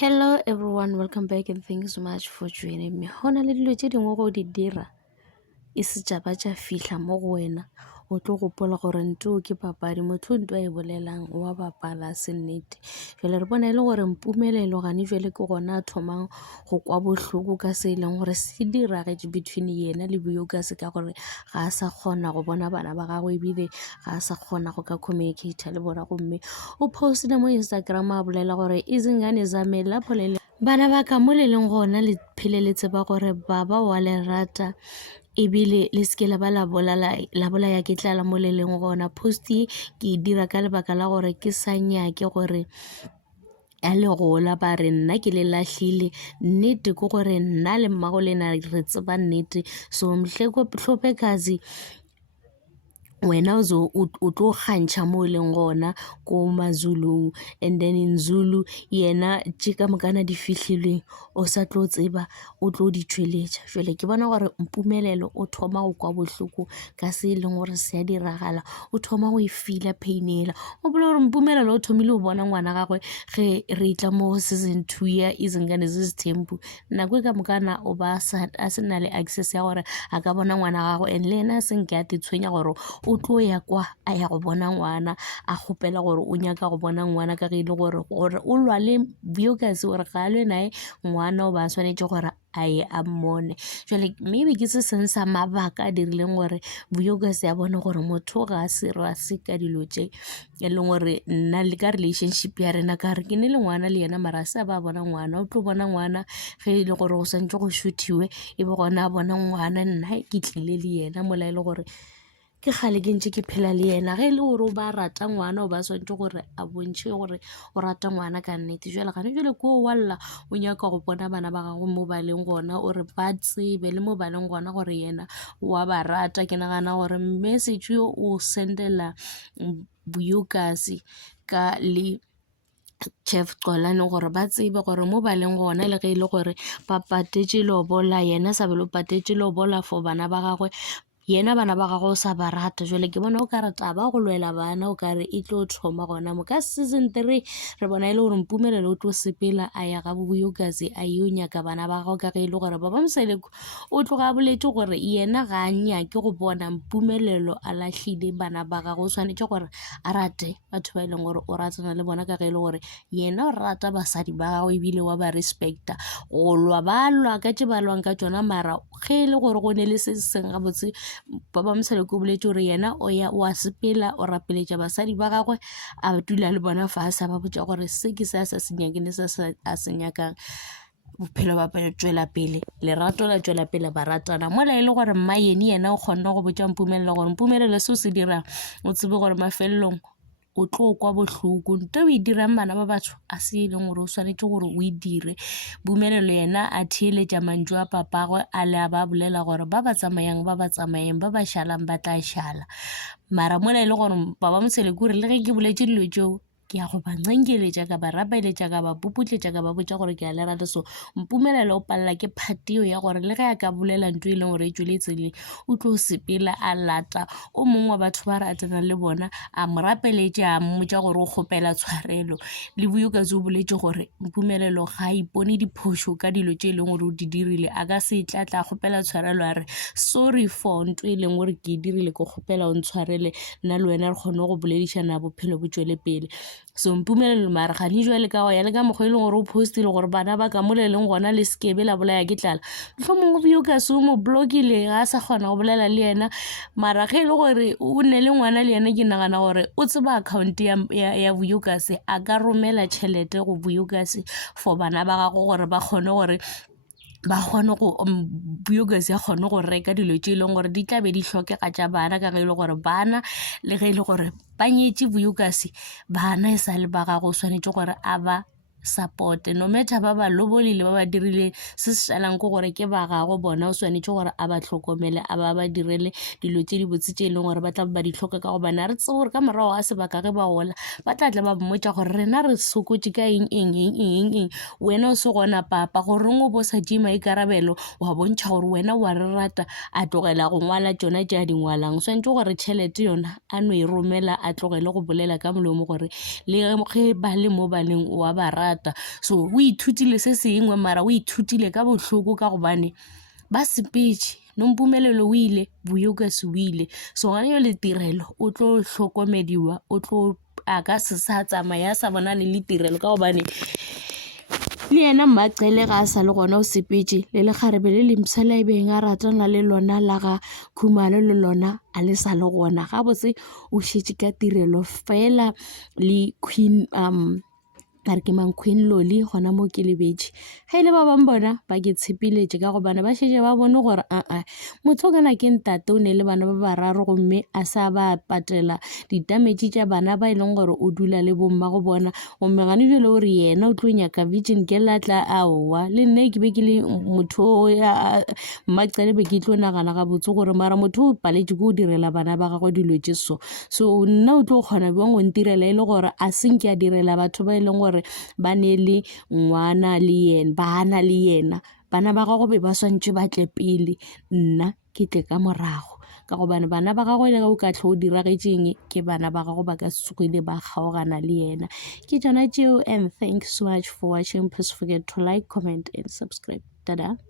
Hello everyone, welcome back and thank you so much for joining me. Hona le dilo tse dingwe go di dira e se tšaba tša fihla mo go wena o tlo gopola gore nteo ke papadi motho nto a e bolelang wa bapala se nnete. Jwale re bona e le gore mpumelelo gane jwale ke gona a thomang go kwa bohloko ka se e leng gore se diragetse between yena le Vuyokazi ka gore ga a sa kgona go bona bana ba gagwe ebile ga a sa kgona go ka communicate le bona gomme o postile mo Instagram a bolela gore izingane zami lapho le bana ba ka mo le leng gona le pheleletse ba gore baba wa lerata ebile le seke la ba la bolaya ke tlala mo le leng gona. Posti ke e dira ka lebaka la gore ke sa nyake gore a le gola ba re nna ke le lahlile nnete ke gore nna le mmago le na re tseba nnete so Mhlekazi wena o tlo kgantšha mo leng gona ko Mazulu and then in Zulu yena tše ka mokana di fihlilweng o sa tlo tseba o tlo di tšweletša. Jwale ke bona gore mpumelelo o thoma go kwa bohloko ka se e leng gore se a diragala o thoma go e fila painela o bolela gore mpumelelo o thomile go bona ngwana gagwe ge re itla mo season 2 ya Izingane Zizithembu nako ka mokana o ba a se na le access ya gore a ka bona ngwana gagwe and le ena a senke a tshwenya gore o tlo ya kwa a ya go bona ngwana a kgopela gore o nyaka go bona ngwana ka ge ile gore o lwa le Vuyokazi gore ga lwe nae ngwana o ba swanetse gore a ye a mmone. Jwale maybe ke se seng sa mabaka a dirileng gore Vuyokazi a bone gore motho ga a se ka dilo tše e leng gore nna le ka relationship ya rena ka re ke ne le ngwana le yena mara se ba bona ngwana o tlo bona ngwana ge e le gore go santse go shuthiwe e be gona a bona ngwana nna ke tlile le yena mola e le gore ke kgale ke ntse ke phela le yena ge e le gore o ba rata ngwana o ba swantse gore a bontšhe gore o rata ngwana ka nnete. Jwale gane jwale ko walla o nyaka go bona bana ba gago mo baleng gona o re ba tsebe le mo baleng gona gore yena wa ba rata. Ke nagana gore message yo o sendela Vuyokazi ka le Chef Xolani gore ba tsebe gore mo baleng gona le ge e le gore ba patetše lobola yena sa belo patetše lobola for bana ba gagwe yena bana ba gago o sa ba rata. Jwale ke bona o ka re taba go lwela bana o ka re e tlo thoma gona mo ka season 3 re bona e le gore mpumelelo o tlo sepela a ya ga Vuyokazi a yo nyaka bana ba gago ka ge e le gore baba Mseleko o tloga a boletse gore yena ga a nyake go bona mpumelelo a lahlile bana ba gago o swanetse gore a rate batho ba e leng gore o ratana le bona ka ge e le gore yena o rata basadi ba gago ebile wa ba respecta go lwa ba lwa ka tše ba lwang ka tšona mara ge e le gore go ne le se seng gabotse baba Mseleko o boletse gore yena o a sepela o rapeletša basadi ba gagwe a dula le bona fa a sa ba botša gore se ke se a sa se nyakene se a se nyakang bophelo ba tswela pele lerato la tswela pele ba ratana mola e le gore mmayeni yena o kgonne go botša mpumelelo gore mpumelelo se o se dirang o tsebe gore mafelelong o tlo kwa bohloko nto o e dirang bana ba batho a se e leng gore o swanetse gore o e dire. Bumelelo yena a theeletša mantšu a papagwe a le a ba bolela gore ba ba tsamayang ba ba šalang ba tla šala mara mola e le gore baba Mseleko re le ge ke boletše dilo tšeo ke ya go ba ncenkeletša ka ba rapeletša ka ba puputletša ka ba botša gore ke a le rata so mpumelelo o palela ke phatio ya gore le ge a ka bolela ntho e leng gore e tsweletsele o tlo sepela a lata o mongwe wa batho ba ratana le bona a mo rapeletša a mmotša gore o kgopela tshwarelo le Vuyokazi o boletse gore mpumelelo ga a ipone diphošo ka dilo tše e leng gore o di dirile a ka se tlatla a kgopela tshwarelo a re sorry for ntho e leng gore ke e dirile ke kgopela o ntshwarele nna le wena re kgone go boledišana bophelo bo tšwele pele. So mpumelelo mara ga le jwale ka go ya le ka mokgwa e leng gore o postile gore bana ba ka mo le leng gona le sekebe la bolaya ke tlala mohlomongwe Vuyokazi o mo blokile ga a sa kgona go bolela le yena mara ge e le gore o ne le ngwana le yena ke nagana gore o tseba account ya Vuyokazi a ka romela tšhelete go Vuyokazi for bana ba gago gore ba kgone gore ba kgone go Vuyokazi a kgone go reka dilo tše e leng gore di tlabe di hlokega tša bana ka ge e le gore bana le ge e le gore ba nyetše Vuyokazi bana e sa le ba gago o swanetse gore a ba support no matter ba ba lobolile ba ba dirile se se šalang ko gore ke ba gago bona o swanetse gore a ba tlhokomele a ba direle dilo tše di botse tše e leng gore ba tla ba di tlhoka ka go bana re tse gore ka morago a sebaka ge ba gola ba tla tla ba mmotša gore rena re sokotše ka eng wena o se gona papa goreng o bo sa tšee maikarabelo wa bontšha gore wena wa re rata a tlogela go ngwala tšona tše a di ngwalang swantse gore tšhelete yona a no e romela a tlogele go bolela ka molomo gore le ge ba le mo baleng wa ba rata rata. So o ithutile se sengwe mara o ithutile ka botlhoko ka gobane ba sepetše nompumelelo o ile boyokase o ile. So gane yo le tirelo o tlo hlokomediwa, o tlo a ka se sa tsamaya sa bonane le tirelo ka gobane le yena mmaqele ga a sa le gona o sepetše le lekgarebe le lemsa le a ibeng a ratana le lona la ga Khumalo le lona a le sa le gona ga botse o šetše ka tirelo fela le Queen a re ke mang Queen Loli gona mo ke lebetše ga ile ba bang bona ba ke tshepiletše ka gobane ba šetše ba bone gore motho o kana ke ntate o ne le bana ba bararo gomme a sa ba patela ditametše tša bana ba e leng gore o dula le bomma go bona gomme gane jale gore yena o tlo nyaka virgin ke latla aowa le nne ke be ke le motho mmaqele be ke tlo nagana ga botse gore mara motho o paletše ko o direla bana ba gagwe dilo tše so nna o tlo kgona bjang go ntirela e le gore a senke a direla batho ba e leng gore ba ne le ngwana le yena bana le yena bana ba gago be ba swantše ba tle pele nna ke tle ka morago ka gobane bana ba gago le ga o ka tlho o diragetšeng ke bana ba gago ba ka setsogile ba kgaogana le yena ke tšona tšeo. And thanks so much for watching. Please forget to like, comment and subscribe. Tada.